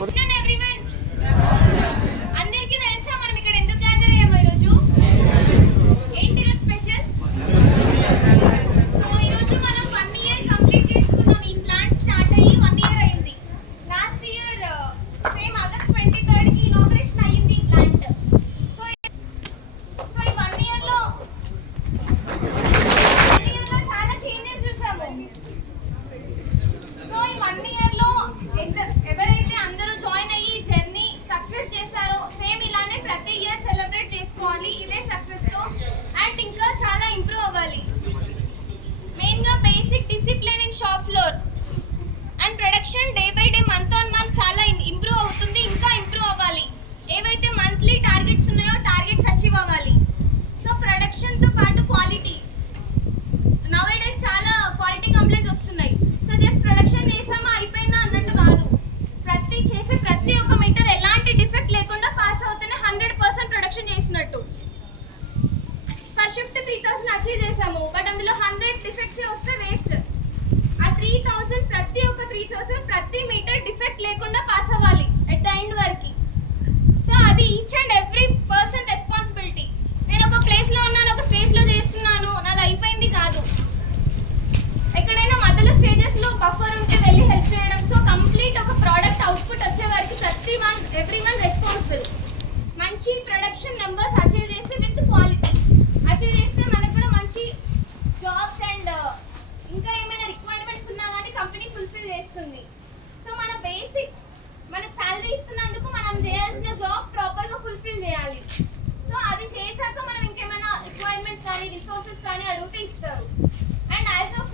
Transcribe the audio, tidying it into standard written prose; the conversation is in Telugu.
అందరికీ తెలుసా మనం ఇక్కడ ఎందుకు గ్యాదర్ అయ్యాము ఈరోజు? ఏంటి ఈరోజు స్పెషల్? సో ఈరోజు మనం 1 ఇయర్ కంప్లీట్ చేసుకున్నాం. ఈ ప్లాన్ స్టార్ట్ అయ్యి 1 ఇయర్ అయింది. లాస్ట్ ఇయర్ సేమ్ ఆగస్ట్ 23 కి ఇనాగ్రేషన్ అయ్యింది ఈ ప్లాంట్. సో ఈ 1 ఇయర్ లో చాలా చేంజెస్ చూసాము. సో ఈ 1 ఇయర్ లో ఎవరైతే అందరూ జాయిన్ అయ్యి జర్నీ సక్సెస్ చేశారో సేమ్ ఇలానే ప్రతి ఇయర్ సెలబ్రేట్ చేసుకోవాలి ఇదే సక్సెస్ తో. అండ్ ఇంకా చాలా ఇంప్రూవ్ అవ్వాలి. మెయిన్ గా basic discipline in shop floor and production day by day month on month చాలా ఇంప్రూవ్ అవుతుంది. ఇంకా ఇంప్రూవ్ అవ్వాలి. ఏవైతే మంత్లీ టార్గెట్స్ ఉన్నాయో టార్గెట్స్ అచీవ్ అవ్వాలి. సో ప్రొడక్షన్ తో పాటు క్వాలిటీ నౌఏడేస్ చాలా క్వాలిటీ కంప్లైంట్స్ వస్తున్నాయి. సో జస్ట్ ప్రొడక్షన్ చేసామా అయిపోయిందా అన్నట్టు కాదు. చేసే ప్రతి ఒక్క మీటర్ ఎలాంటి డిఫెక్ట్ లేకుండా పాస్ అవుతేనే 100% ప్రొడక్షన్ చేసినట్టు. పర్ షిఫ్ట్ 3000 అచీవ్ చేసాము. బట్ అందులో 100 డిఫెక్ట్స్ వస్తే వేస్ట్. ఆ 3000 ప్రతి ఒక్క 3000 ప్రతి మీటర్ డిఫెక్ట్ లేకుండా పాస్ అవ్వాలి ఎట్ ద ఎండ్ వరకు. సో అది each and every person responsibility. నేను ఒక ప్లేస్ లో ఉన్నాను, ఒక స్టేజ్ లో చేస్తున్నాను, నాది అయిపోయింది కాదు. ఎక్కడైనా మధ్యలో స్టేజెస్ లో బఫర్ ఉంటే వెళ్ళి హెల్ప్ చేయడం. సో కంప్లీట్ ఒక ప్రోడక్ట్ అవుట్పుట్ వచ్చే వరకు ఎవ్రీవన్ రెస్పాన్సిబుల్. మంచి ప్రొడక్షన్ నెంబర్స్ అచీవ్ చేసి విత్ క్వాలిటీ అచీవ్ చేస్తే మనకు కూడా మంచి జాబ్స్ అండ్ ఇంకా ఏమైనా రిక్వైర్మెంట్స్ ఉన్నా కానీ కంపెనీ ఫుల్ఫిల్ చేస్తుంది. సో మన బేసిక్ మనకు శాలరీ ఇస్తున్నందుకు మనం చేయాల్సిన జాబ్ ప్రాపర్గా ఫుల్ఫిల్ చేయాలి. సో అది చేశాక మనం ఇంకేమైనా రిక్వైర్మెంట్స్ కానీ రిసోర్సెస్ కానీ అడిగితే ఇస్తారు. And as of